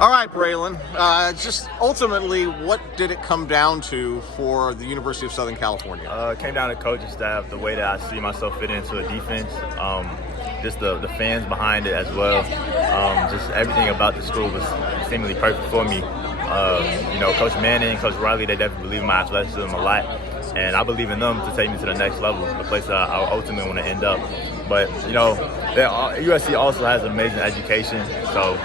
All right, Braylon. Just ultimately, what did it come down to for the University of Southern California? It came down to coaching staff, the way that I see myself fit into a defense, just the fans behind it as well. Just everything about the school was seemingly perfect for me. Coach Manning, Coach Riley, they definitely believe in my athleticism a lot. And I believe in them to take me to the next level, the place that I ultimately want to end up. But, USC also has amazing education, so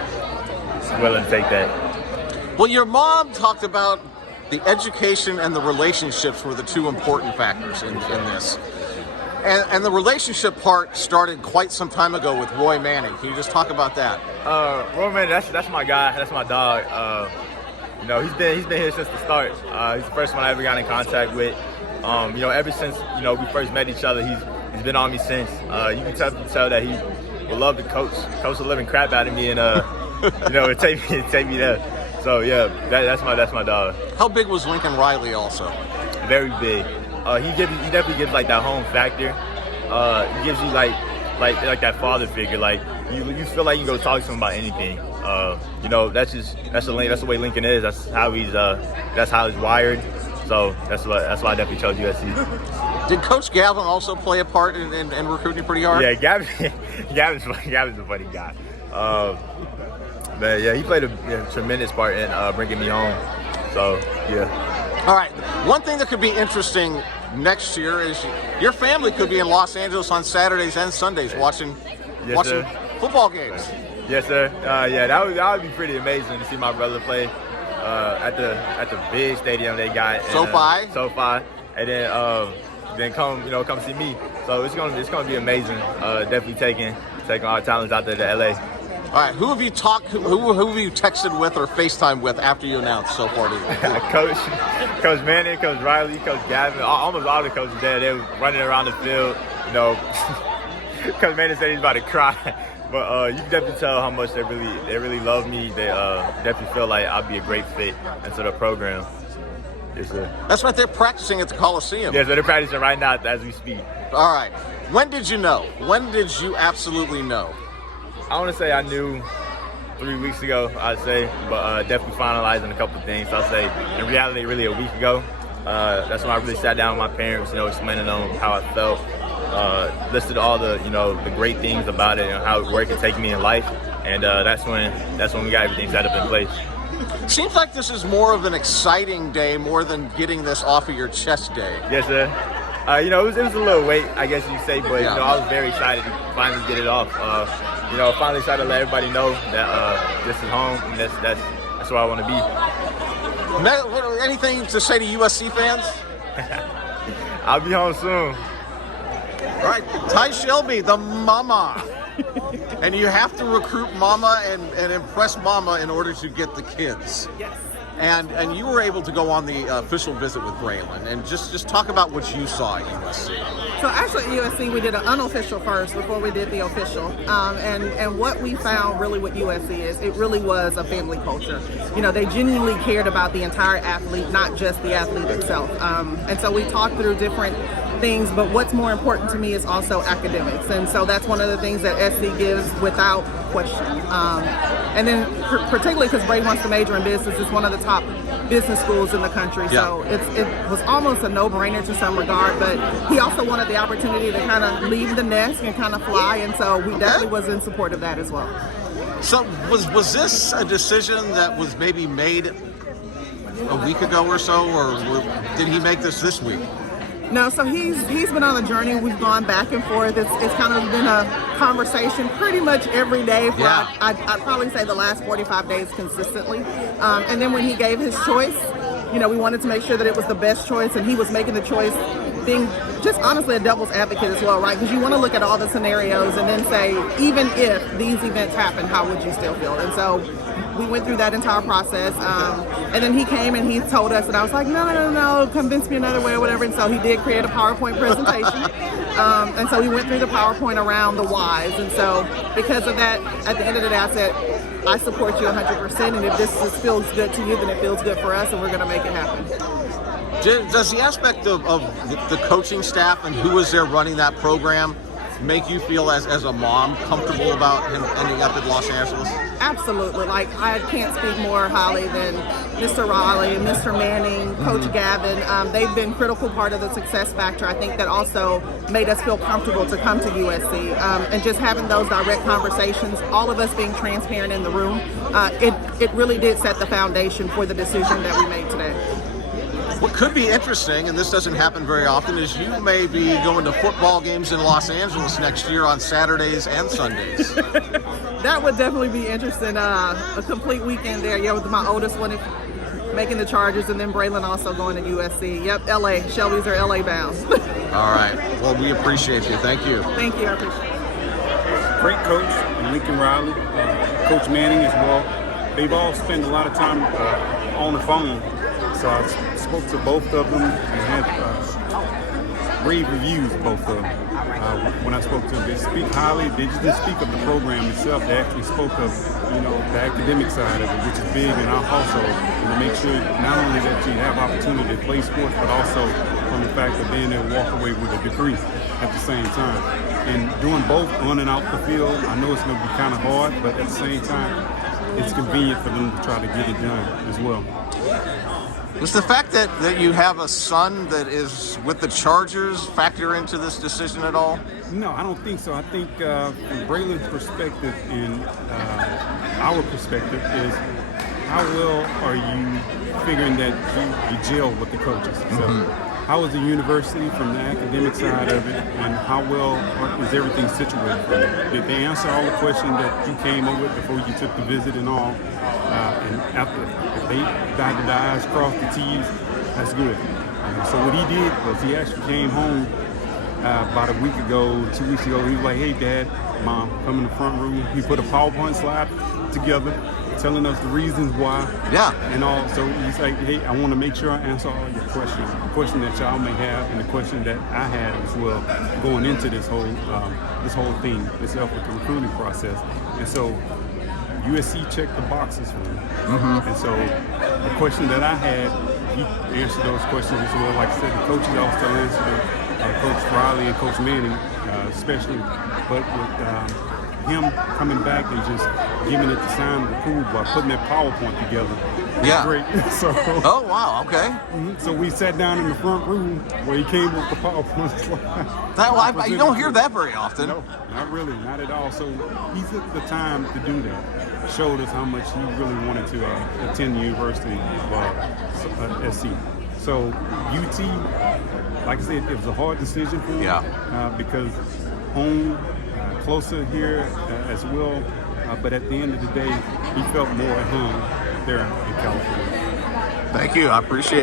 I'm willing to take that. Well, your mom talked about the education and the relationships were the two important factors in this. And the relationship part started quite some time ago with Roy Manning. Can you just talk about that? Roy Manning, that's my guy. That's my dog. He's been here since the start. He's the first one I ever got in contact with. Ever since we first met each other, he's been on me since. You can tell that he would love to coach the living crap out of me, and it'd take me there. So yeah, that's my dog. How big was Lincoln Riley also? Very big. He definitely gives like that home factor. He gives you like that father figure. Like you feel like you can go talk to him about anything. That's the way Lincoln is. That's how he's wired. So that's why I definitely chose USC. Did Coach Gavin also play a part in recruiting you pretty hard? Yeah, Gavin's a funny guy. But yeah, he played a tremendous part in bringing me home. So yeah. All right. One thing that could be interesting next year is your family could be in Los Angeles on Saturdays and Sundays watching football games. Yes, sir. That would be pretty amazing to see my brother play at the big stadium they got. SoFi, and then come see me. So it's gonna be amazing. Definitely taking our talents out there to LA. All right, who have you texted with or FaceTime with after you announced so far today? Coach Manning, Coach Riley, Coach Gavin, almost all the coaches there. They were running around the field. Coach Manning said he's about to cry. But you can definitely tell how much they really love me. They definitely feel like I'll be a great fit into the program. Yes, sir. That's right. They're practicing at the Coliseum. Yeah, so they're practicing right now as we speak. All right. When did you know? When did you absolutely know? I want to say I knew 3 weeks ago, I'd say, but definitely finalizing a couple of things. I'll say in reality, really a week ago. That's when I really sat down with my parents, explaining to them how I felt. Listed all the great things about it and where it could take me in life, and that's when we got everything set up in place. Seems like this is more of an exciting day more than getting this off of your chest day. Yes, sir. It was a little wait, I guess you say, but I was very excited to finally get it off. Finally excited to let everybody know that this is home and that's where I want to be. Anything to say to USC fans? I'll be home soon. All right, Ty Shelby, the mama. And you have to recruit mama and impress mama in order to get the kids. Yes. And you were able to go on the official visit with BRAYLAN and just talk about what you saw at USC. So actually at USC we did an unofficial first before we did the official. And what we found really with USC is it really was a family culture. They genuinely cared about the entire athlete, not just the athlete itself. And so we talked through different things, but what's more important to me is also academics, and so that's one of the things that SC gives without question. And then particularly because Bray wants to major in business, it's one of the top business schools in the country, so it was almost a no-brainer to some regard, but he also wanted the opportunity to kind of leave the nest and kind of fly, and so we definitely was in support of that as well. So was this a decision that was maybe made a week ago or so, or did he make this week? No, so he's been on a journey. We've gone back and forth. It's kind of been a conversation pretty much every day for I'd probably say the last 45 days consistently. And then when he gave his choice, we wanted to make sure that it was the best choice, and he was making the choice being just honestly a devil's advocate as well, right? Because you want to look at all the scenarios and then say, even if these events happen, how would you still feel? And so we went through that entire process. And then he came and he told us, and I was like, no, convince me another way or whatever. And so he did create a PowerPoint presentation. And so we went through the PowerPoint around the whys. And so because of that, at the end of the day, I said, I support you 100%. And if this feels good to you, then it feels good for us, and we're going to make it happen. Does the aspect of the coaching staff and who was there running that program make you feel as a mom comfortable about him ending up in Los Angeles? Absolutely. Like, I can't speak more highly than Mr. Raleigh and Mr. Manning, Coach Gavin. They've been critical part of the success factor. I think that also made us feel comfortable to come to USC. And just having those direct conversations, all of us being transparent in the room, it really did set the foundation for the decision that we made today. What could be interesting, and this doesn't happen very often, is you may be going to football games in Los Angeles next year on Saturdays and Sundays. That would definitely be interesting. A complete weekend there. Yeah, with my oldest one making the Chargers, and then BRAYLAN also going to USC. Yep, LA. Shelby's are LA bound. All right. Well, we appreciate you. Thank you. Thank you. I appreciate it. Great coach, Lincoln Riley, Coach Manning as well. They've all spent a lot of time on the phone. So I spoke to both of them and had rave reviews of both of them. When I spoke to them, they speak highly. They just didn't speak of the program itself. They actually spoke of, the academic side of it, which is big in our household, and to make sure not only that you have opportunity to play sports, but also from the fact of being able to walk away with a degree at the same time. And doing both on and out the field, I know it's going to be kind of hard, but at the same time, it's convenient for them to try to get it done as well. Does the fact that you have a son that is with the Chargers factor into this decision at all? No, I don't think so. I think from BRAYLAN's perspective and our perspective is how well are you figuring that you gel with the coaches? So how is the university from the academic side of it, and how well is everything situated for you? Did they answer all the questions that you came up with before you took the visit and all? And after, if they dotted the I's, crossed the T's, that's good. So what he did was he actually came home about a week ago, 2 weeks ago. He was like, "Hey, Dad, Mom, come in the front room." He put a PowerPoint slide together, telling us the reasons why. Yeah. And all. So he's like, "Hey, I want to make sure I answer all your questions, the question that y'all may have, and the question that I had as well, going into this whole thing, this effort, the recruiting process." And so USC checked the boxes for me. And so the question that I had, he answered those questions as well. Like I said, the coaches also answered them, Coach Riley and Coach Manning especially. But with him coming back and just giving it the sign of approval by putting that PowerPoint together. Yeah. Great. So. Oh, wow. Okay. So we sat down in the front room where he came with the PowerPoint slide. You don't hear that very often. No, not really, not at all. So he took the time to do that. Showed us how much he really wanted to attend the University of SC. So UT, like I said, it was a hard decision for him. Yeah. Because home, closer here as well. But at the end of the day, he felt more at home there in California. Thank you. I appreciate it.